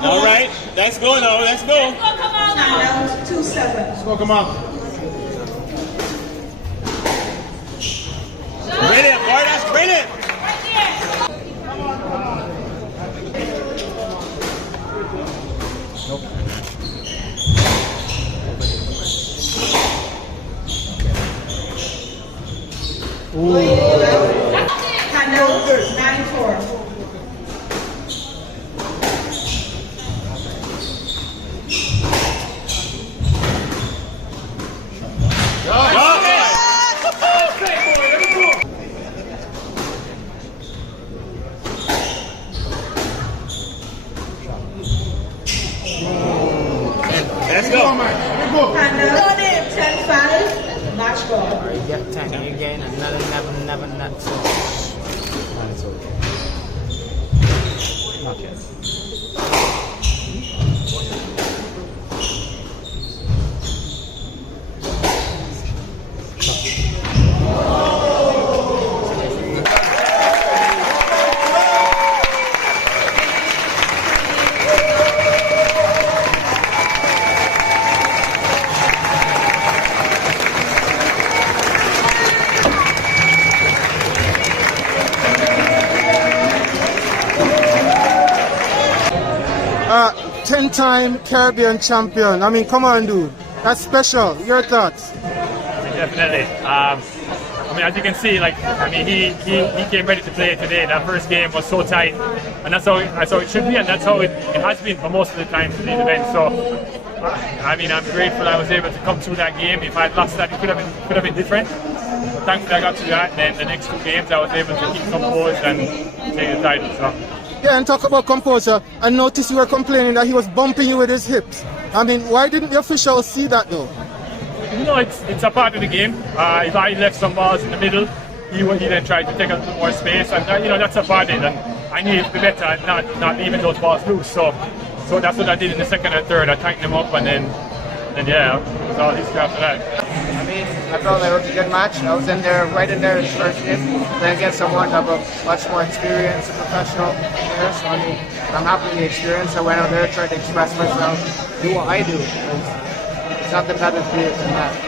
All right, let's go now. Let's go. Let's go, come on now. 2-7. Let's go, come on. Brilliant, boy. That's brilliant. Right there. Khamal 9-4. Let's go. Khamal 10-5. Match ball. You get 10 again, another never not so. That's okay. Okay. Ten-time Caribbean champion. I mean, come on, dude. That's special. Your thoughts? Definitely. I mean, as you can see, he came ready to play today. That first game was so tight, and that's how it should be, and that's how it has been for most of the time in the event. So, I mean, I'm grateful I was able to come through that game. If I had lost that, it could have been different. But thankfully, I got through that, and then the next two games, I was able to keep composed and take the title. So. Yeah, and talk about composure. I noticed you were complaining that he was bumping you with his hips. I mean, why didn't the officials see that though? You know, it's a part of the game. If I left some balls in the middle, he then tried to take a little more space, and that's a part of it. And I needed to be better at not leaving those balls loose. So that's what I did in the second and third. I tightened them up, and then yeah, it was all history after that. I mean, I felt like it was a good match. I was right in there in the first game. Then against someone of a much more experienced and professional player. So I mean, I'm happy with the experience. I went out there, tried to express myself, do what I do. It's nothing better to do than that.